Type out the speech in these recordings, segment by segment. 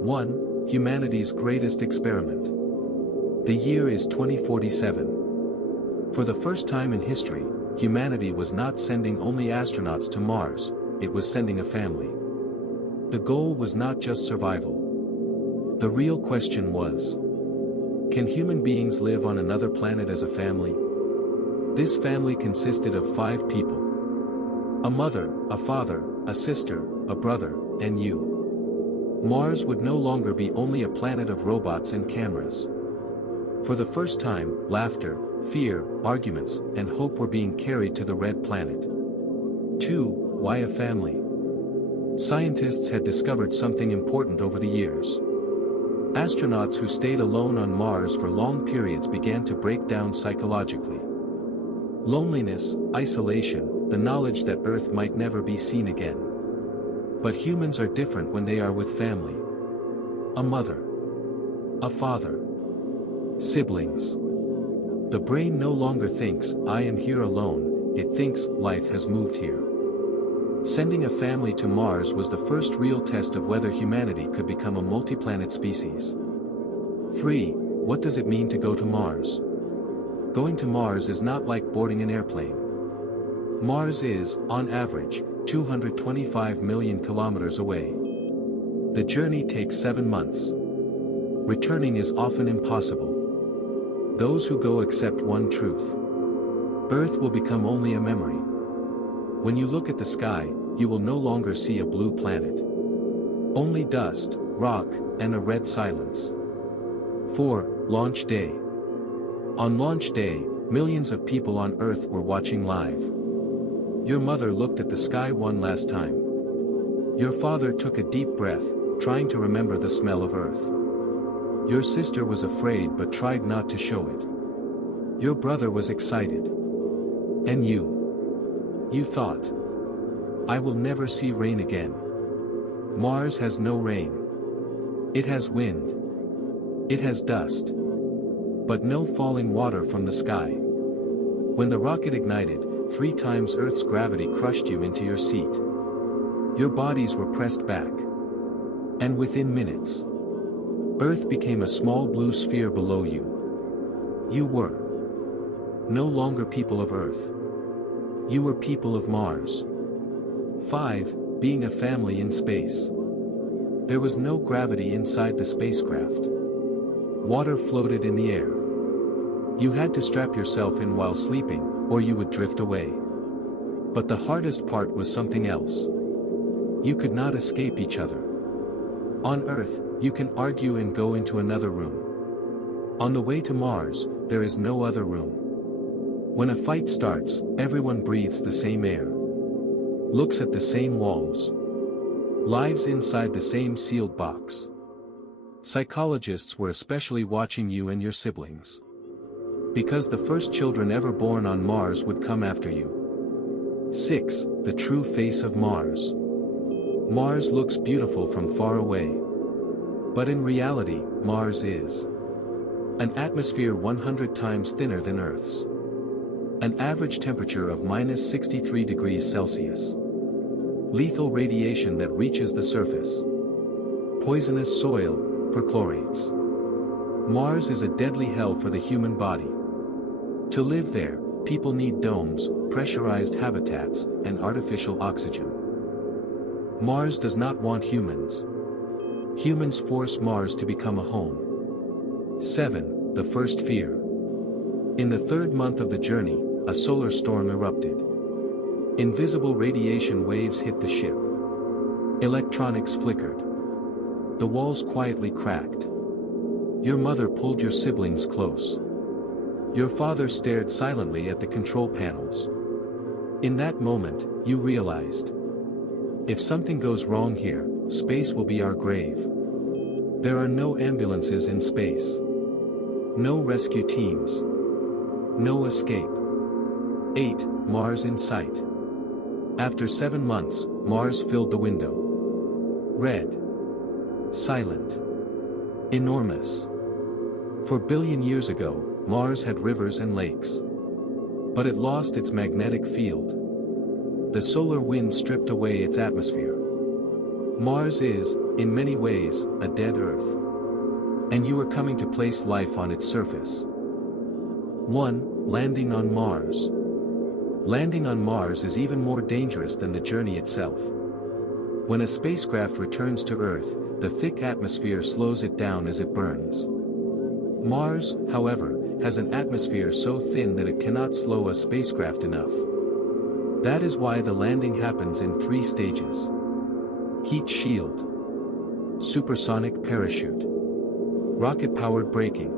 1. Humanity's greatest experiment. The year is 2047. For the first time in history, humanity was not sending only astronauts to Mars, it was sending a family. The goal was not just survival. The real question was, can human beings live on another planet as a family? This family consisted of 5 people. A mother, a father, a sister, a brother, and you. Mars would no longer be only a planet of robots and cameras. For the first time, laughter, fear, arguments, and hope were being carried to the red planet. 2. Why a family? Scientists had discovered something important over the years. Astronauts who stayed alone on Mars for long periods began to break down psychologically. Loneliness, isolation, the knowledge that Earth might never be seen again. But humans are different when they are with family. A mother. A father. Siblings. The brain no longer thinks, I am here alone, it thinks, life has moved here. Sending a family to Mars was the first real test of whether humanity could become a multi-planet species. 3. What does it mean to go to Mars? Going to Mars is not like boarding an airplane. Mars is, on average, 225 million kilometers away. The journey takes 7 months. Returning is often impossible. Those who go accept one truth. Earth will become only a memory. When you look at the sky, you will no longer see a blue planet. Only dust, rock, and a red silence. 4. Launch Day. On launch day, millions of people on Earth were watching live. Your mother looked at the sky one last time. Your father took a deep breath, trying to remember the smell of Earth. Your sister was afraid but tried not to show it. Your brother was excited. And you? You thought, I will never see rain again. Mars has no rain. It has wind. It has dust. But no falling water from the sky. When the rocket ignited, 3 times Earth's gravity crushed you into your seat. Your bodies were pressed back. And within minutes, Earth became a small blue sphere below you. You were no longer people of Earth. You were people of Mars. 5. Being a family in space. There was no gravity inside the spacecraft. Water floated in the air. You had to strap yourself in while sleeping, or you would drift away. But the hardest part was something else. You could not escape each other. On Earth, you can argue and go into another room. On the way to Mars, there is no other room. When a fight starts, everyone breathes the same air. Looks at the same walls. Lives inside the same sealed box. Psychologists were especially watching you and your siblings. Because the first children ever born on Mars would come after you. 6. The true face of Mars. Mars looks beautiful from far away. But in reality, Mars is an atmosphere 100 times thinner than Earth's. An average temperature of minus 63 degrees Celsius. Lethal radiation that reaches the surface. Poisonous soil, perchlorates. Mars is a deadly hell for the human body. To live there, people need domes, pressurized habitats, and artificial oxygen. Mars does not want humans. Humans force Mars to become a home. 7. The first fear. In the 3rd month of the journey, a solar storm erupted. Invisible radiation waves hit the ship. Electronics flickered. The walls quietly cracked. Your mother pulled your siblings close. Your father stared silently at the control panels. In that moment, you realized, if something goes wrong here, space will be our grave. There are no ambulances in space. No rescue teams. No escape. 8. Mars in sight. After 7 months, Mars filled the window. Red. Silent. Enormous. For billion years ago, Mars had rivers and lakes. But it lost its magnetic field. The solar wind stripped away its atmosphere. Mars is, in many ways, a dead Earth. And you are coming to place life on its surface. 1. Landing on Mars. Landing on Mars is even more dangerous than the journey itself. When a spacecraft returns to Earth, the thick atmosphere slows it down as it burns. Mars, however, has an atmosphere so thin that it cannot slow a spacecraft enough. That is why the landing happens in 3 stages. Heat shield. Supersonic parachute. Rocket-powered braking.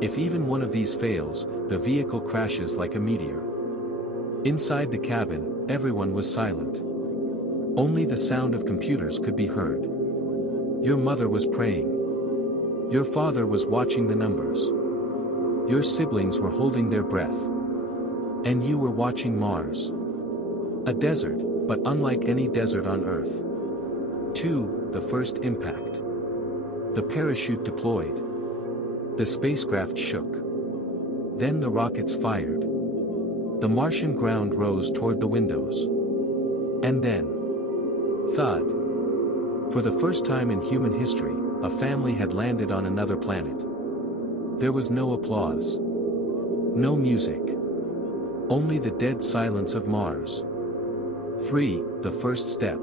If even one of these fails, the vehicle crashes like a meteor. Inside the cabin, everyone was silent. Only the sound of computers could be heard. Your mother was praying. Your father was watching the numbers. Your siblings were holding their breath. And you were watching Mars. A desert, but unlike any desert on Earth. 2. The first impact. The parachute deployed. The spacecraft shook. Then the rockets fired. The Martian ground rose toward the windows. And then, thud. For the first time in human history, a family had landed on another planet. There was no applause. No music. Only the dead silence of Mars. 3. The first step.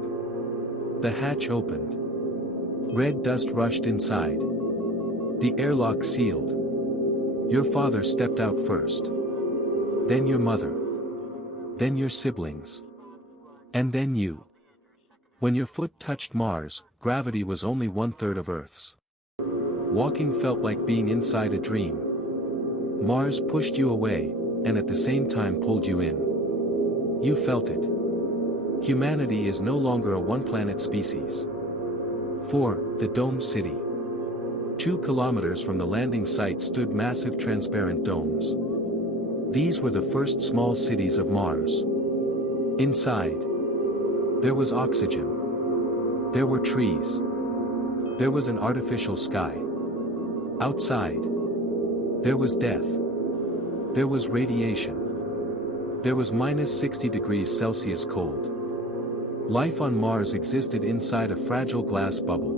The hatch opened. Red dust rushed inside. The airlock sealed. Your father stepped out first. Then your mother. Then your siblings. And then you. When your foot touched Mars, gravity was only 1/3 of Earth's. Walking felt like being inside a dream. Mars pushed you away, and at the same time pulled you in. You felt it. Humanity is no longer a one-planet species. 4. The Dome City. 2 kilometers from the landing site stood massive transparent domes. These were the first small cities of Mars. Inside, there was oxygen. There were trees. There was an artificial sky. Outside, there was death. There was radiation. There was -60 degrees Celsius cold. Life on Mars existed inside a fragile glass bubble.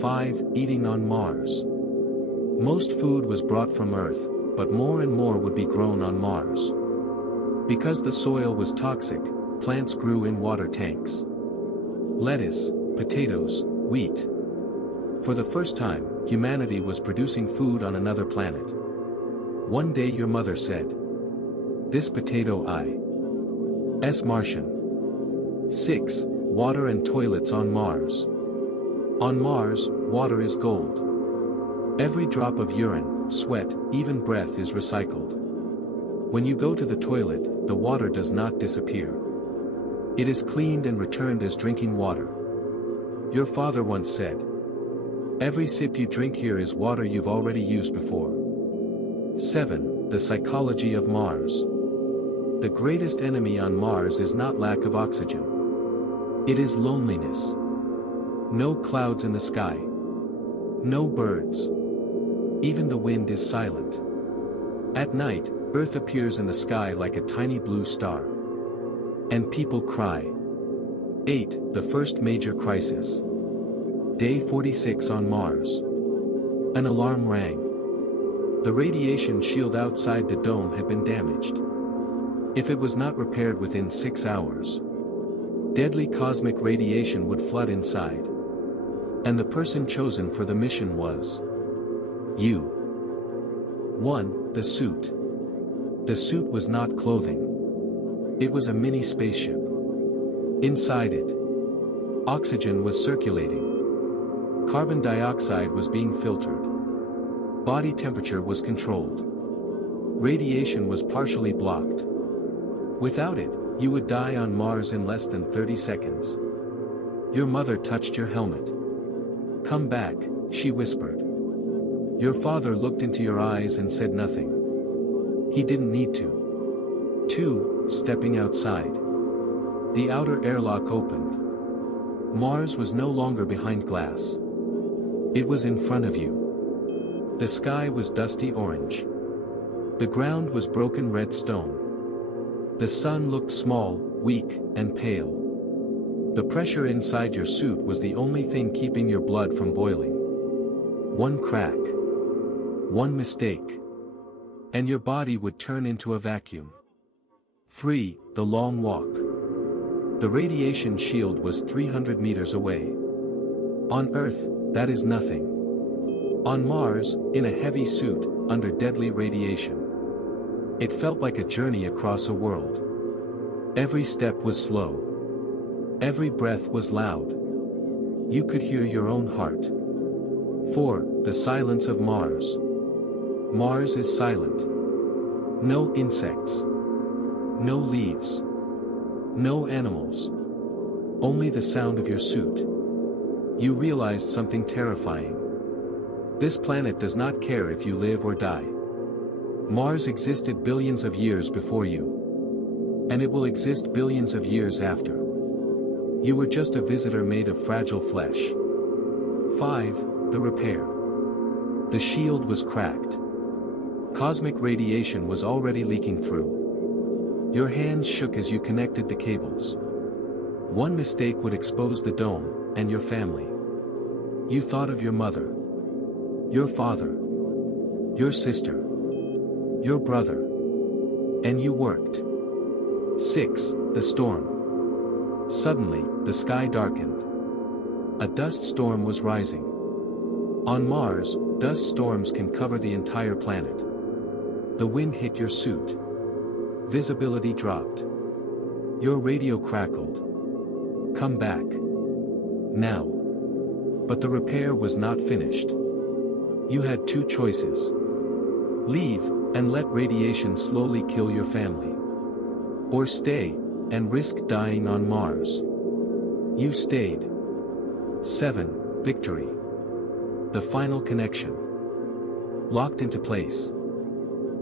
5. Eating on Mars. Most food was brought from Earth, but more and more would be grown on Mars. Because the soil was toxic, plants grew in water tanks. Lettuce, potatoes, wheat. For the first time, humanity was producing food on another planet. One day your mother said, "This potato is Martian." 6. Water and toilets on Mars. On Mars, water is gold. Every drop of urine, sweat, even breath is recycled. When you go to the toilet, the water does not disappear. It is cleaned and returned as drinking water. Your father once said, "Every sip you drink here is water you've already used before." 7. The psychology of Mars. The greatest enemy on Mars is not lack of oxygen. It is loneliness. No clouds in the sky. No birds. Even the wind is silent. At night, Earth appears in the sky like a tiny blue star. And people cry. 8. The first major crisis. Day 46 on Mars. An alarm rang. The radiation shield outside the dome had been damaged. If it was not repaired within 6 hours, deadly cosmic radiation would flood inside. And the person chosen for the mission was you. 1. The suit. The suit was not clothing. It was a mini spaceship. Inside it, oxygen was circulating. Carbon dioxide was being filtered. Body temperature was controlled. Radiation was partially blocked. Without it, you would die on Mars in less than 30 seconds. Your mother touched your helmet. "Come back," she whispered. Your father looked into your eyes and said nothing. He didn't need to. 2. Stepping outside. The outer airlock opened. Mars was no longer behind glass. It was in front of you. The sky was dusty orange. The ground was broken red stone. The sun looked small, weak, and pale. The pressure inside your suit was the only thing keeping your blood from boiling. One crack. One mistake. And your body would turn into a vacuum. 3. The long walk. The radiation shield was 300 meters away. On Earth, that is nothing. On Mars, in a heavy suit, under deadly radiation. It felt like a journey across a world. Every step was slow. Every breath was loud. You could hear your own heart. 4. The silence of Mars. Mars is silent. No insects. No leaves. No animals. Only the sound of your suit. You realized something terrifying. This planet does not care if you live or die. Mars existed billions of years before you. And it will exist billions of years after. You were just a visitor made of fragile flesh. 5. The repair. The shield was cracked. Cosmic radiation was already leaking through. Your hands shook as you connected the cables. One mistake would expose the dome, and your family. You thought of your mother. Your father. Your sister. Your brother. And you worked. 6. The storm. Suddenly, the sky darkened. A dust storm was rising. On Mars, dust storms can cover the entire planet. The wind hit your suit. Visibility dropped. Your radio crackled. Come back. Now. But the repair was not finished. You had two choices. Leave, and let radiation slowly kill your family. Or stay, and risk dying on Mars. You stayed. 7. Victory. The final connection. Locked into place.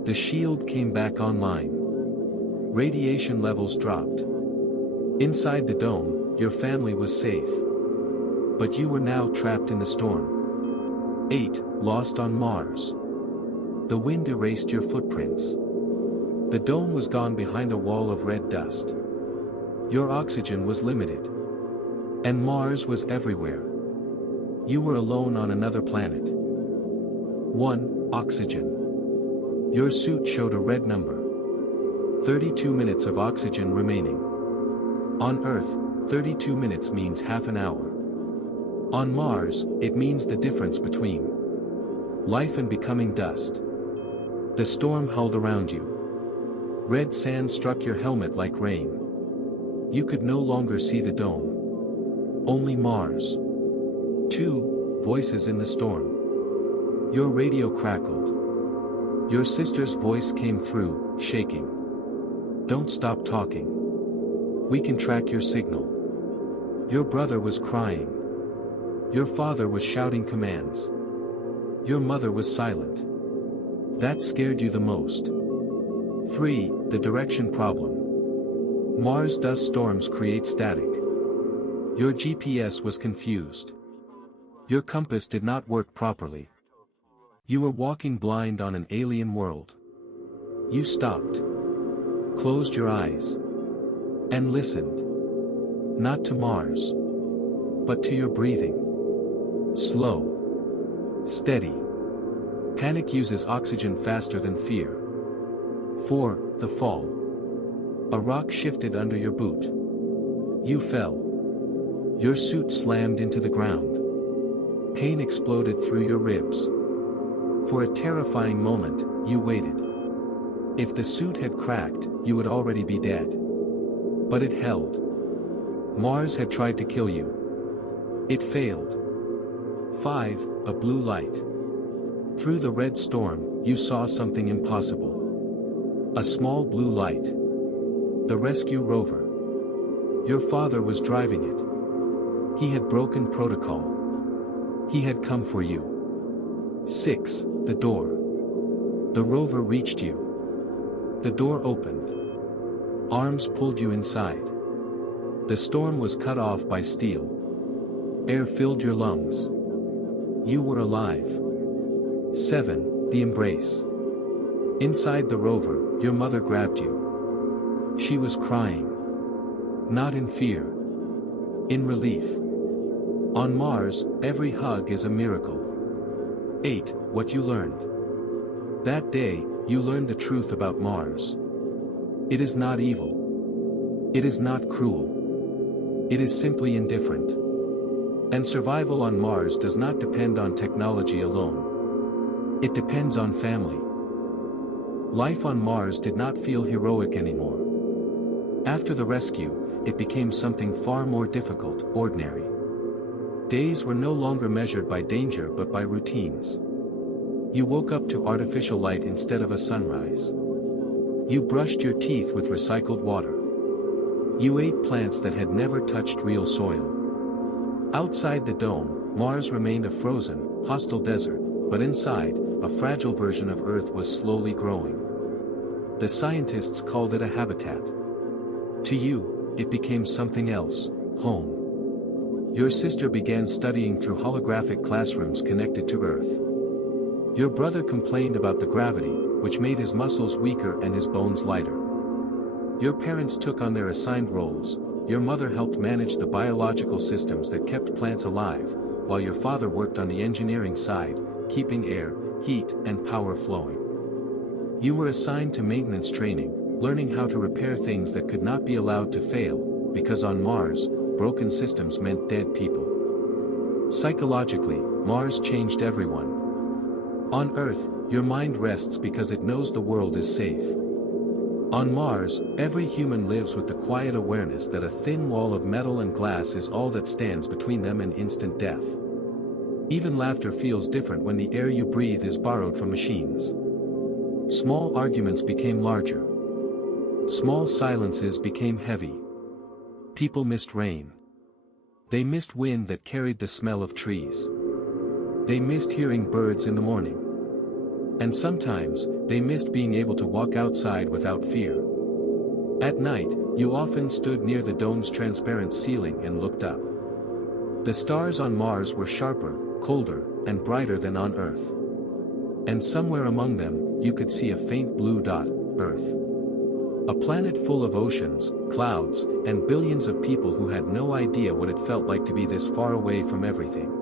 The shield came back online. Radiation levels dropped. Inside the dome, your family was safe. But you were now trapped in the storm. 8. Lost on Mars. The wind erased your footprints. The dome was gone behind a wall of red dust. Your oxygen was limited. And Mars was everywhere. You were alone on another planet. 1. Oxygen. Your suit showed a red number. 32 minutes of oxygen remaining. On Earth, 32 minutes means half an hour. On Mars, it means the difference between life and becoming dust. The storm howled around you. Red sand struck your helmet like rain. You could no longer see the dome. Only Mars. 2. Voices in the storm. Your radio crackled. Your sister's voice came through, shaking. Don't stop talking. We can track your signal. Your brother was crying. Your father was shouting commands. Your mother was silent. That scared you the most. 3. The direction problem. Mars dust storms create static. Your GPS was confused. Your compass did not work properly. You were walking blind on an alien world. You stopped. Closed your eyes. And listened. Not to Mars. But to your breathing. Slow. Steady. Panic uses oxygen faster than fear. 4. The fall. A rock shifted under your boot. You fell. Your suit slammed into the ground. Pain exploded through your ribs. For a terrifying moment, you waited. If the suit had cracked, you would already be dead. But it held. Mars had tried to kill you. It failed. 5. A blue light. Through the red storm, you saw something impossible. A small blue light. The rescue rover. Your father was driving it. He had broken protocol. He had come for you. 6. The door. The rover reached you. The door opened. Arms pulled you inside. The storm was cut off by steel. Air filled your lungs. You were alive. 7. The embrace. Inside the rover, your mother grabbed you. She was crying. Not in fear. In relief. On Mars, every hug is a miracle. 8. What you learned. That day, you learned the truth about Mars. It is not evil. It is not cruel. It is simply indifferent. And survival on Mars does not depend on technology alone. It depends on family. Life on Mars did not feel heroic anymore. After the rescue, it became something far more difficult, ordinary. Days were no longer measured by danger but by routines. You woke up to artificial light instead of a sunrise. You brushed your teeth with recycled water. You ate plants that had never touched real soil. Outside the dome, Mars remained a frozen, hostile desert, but inside, a fragile version of Earth was slowly growing. The scientists called it a habitat. To you, it became something else, home. Your sister began studying through holographic classrooms connected to Earth. Your brother complained about the gravity, which made his muscles weaker and his bones lighter. Your parents took on their assigned roles. Your mother helped manage the biological systems that kept plants alive, while your father worked on the engineering side, keeping air, heat, and power flowing. You were assigned to maintenance training, learning how to repair things that could not be allowed to fail, because on Mars, broken systems meant dead people. Psychologically, Mars changed everyone. On Earth, your mind rests because it knows the world is safe. On Mars, every human lives with the quiet awareness that a thin wall of metal and glass is all that stands between them and instant death. Even laughter feels different when the air you breathe is borrowed from machines. Small arguments became larger. Small silences became heavy. People missed rain. They missed wind that carried the smell of trees. They missed hearing birds in the morning. And sometimes, they missed being able to walk outside without fear. At night, you often stood near the dome's transparent ceiling and looked up. The stars on Mars were sharper, colder, and brighter than on Earth. And somewhere among them, you could see a faint blue dot, Earth. A planet full of oceans, clouds, and billions of people who had no idea what it felt like to be this far away from everything.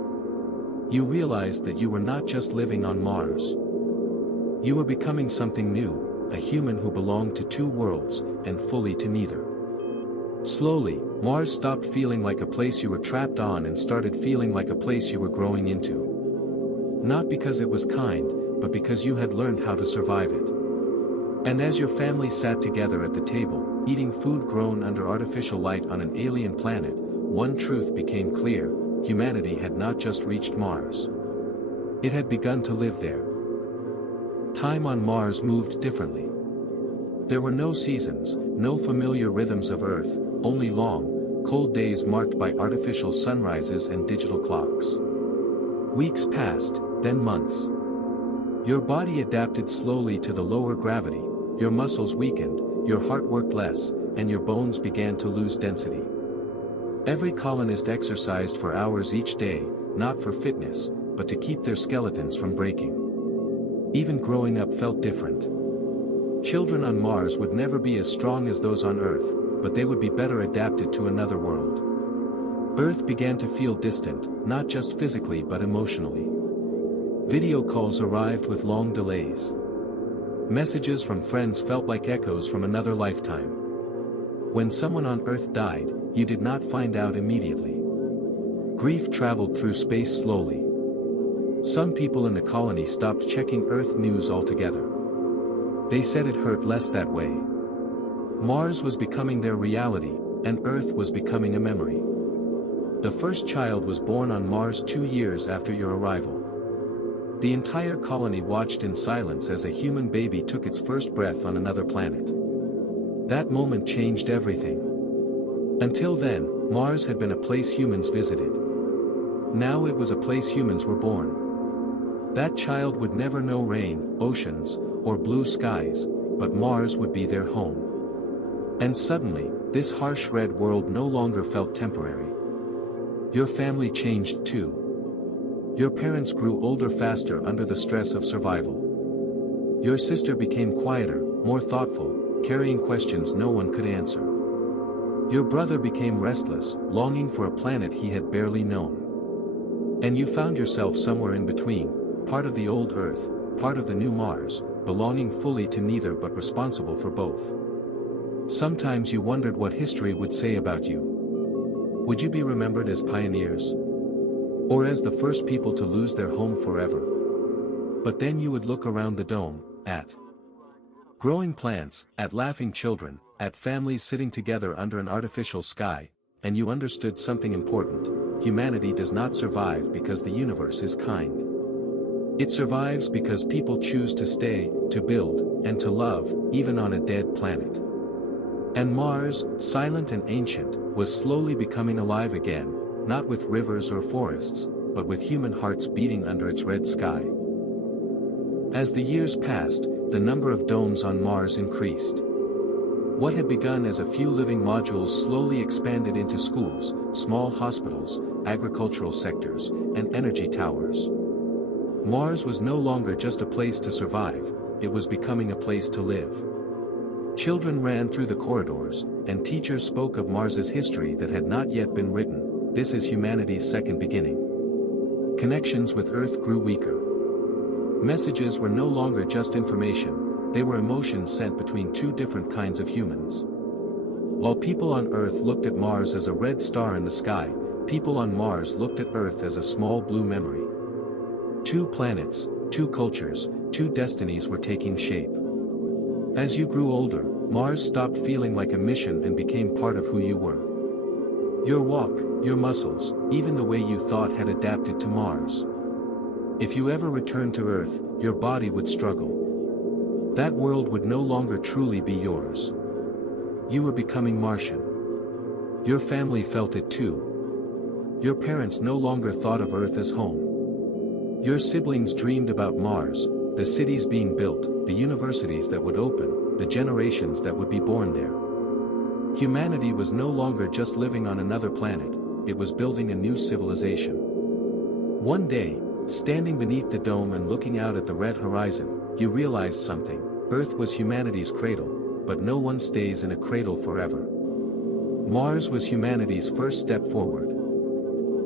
You realized that you were not just living on Mars. You were becoming something new, a human who belonged to two worlds, and fully to neither. Slowly, Mars stopped feeling like a place you were trapped on and started feeling like a place you were growing into. Not because it was kind, but because you had learned how to survive it. And as your family sat together at the table, eating food grown under artificial light on an alien planet, one truth became clear: humanity had not just reached Mars. It had begun to live there. Time on Mars moved differently. There were no seasons, no familiar rhythms of Earth, only long, cold days marked by artificial sunrises and digital clocks. Weeks passed, then months. Your body adapted slowly to the lower gravity, your muscles weakened, your heart worked less, and your bones began to lose density. Every colonist exercised for hours each day, not for fitness, but to keep their skeletons from breaking. Even growing up felt different. Children on Mars would never be as strong as those on Earth, but they would be better adapted to another world. Earth began to feel distant, not just physically but emotionally. Video calls arrived with long delays. Messages from friends felt like echoes from another lifetime. When someone on Earth died, you did not find out immediately. Grief traveled through space slowly. Some people in the colony stopped checking Earth news altogether. They said it hurt less that way. Mars was becoming their reality, and Earth was becoming a memory. The first child was born on Mars 2 years after your arrival. The entire colony watched in silence as a human baby took its first breath on another planet. That moment changed everything. Until then, Mars had been a place humans visited. Now it was a place humans were born. That child would never know rain, oceans, or blue skies, but Mars would be their home. And suddenly, this harsh red world no longer felt temporary. Your family changed too. Your parents grew older faster under the stress of survival. Your sister became quieter, more thoughtful, carrying questions no one could answer. Your brother became restless, longing for a planet he had barely known. And you found yourself somewhere in between, part of the old Earth, part of the new Mars, belonging fully to neither but responsible for both. Sometimes you wondered what history would say about you. Would you be remembered as pioneers? Or as the first people to lose their home forever? But then you would look around the dome, at growing plants, at laughing children, at families sitting together under an artificial sky, and you understood something important: humanity does not survive because the universe is kind. It survives because people choose to stay, to build, and to love, even on a dead planet. And Mars, silent and ancient, was slowly becoming alive again, not with rivers or forests, but with human hearts beating under its red sky. As the years passed, the number of domes on Mars increased. What had begun as a few living modules slowly expanded into schools, small hospitals, agricultural sectors, and energy towers. Mars was no longer just a place to survive, it was becoming a place to live. Children ran through the corridors, and teachers spoke of Mars's history that had not yet been written. This is humanity's second beginning. Connections with Earth grew weaker. Messages were no longer just information, they were emotions sent between two different kinds of humans. While people on Earth looked at Mars as a red star in the sky, people on Mars looked at Earth as a small blue memory. Two planets, two cultures, two destinies were taking shape. As you grew older, Mars stopped feeling like a mission and became part of who you were. Your walk, your muscles, even the way you thought had adapted to Mars. If you ever returned to Earth, your body would struggle. That world would no longer truly be yours. You were becoming Martian. Your family felt it too. Your parents no longer thought of Earth as home. Your siblings dreamed about Mars, the cities being built, the universities that would open, the generations that would be born there. Humanity was no longer just living on another planet, it was building a new civilization. One day, standing beneath the dome and looking out at the red horizon, you realized something: Earth was humanity's cradle, but no one stays in a cradle forever. Mars was humanity's first step forward.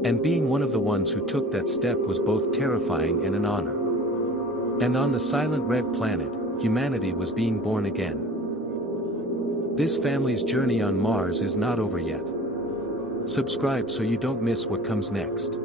And being one of the ones who took that step was both terrifying and an honor. And on the silent red planet, humanity was being born again. This family's journey on Mars is not over yet. Subscribe so you don't miss what comes next.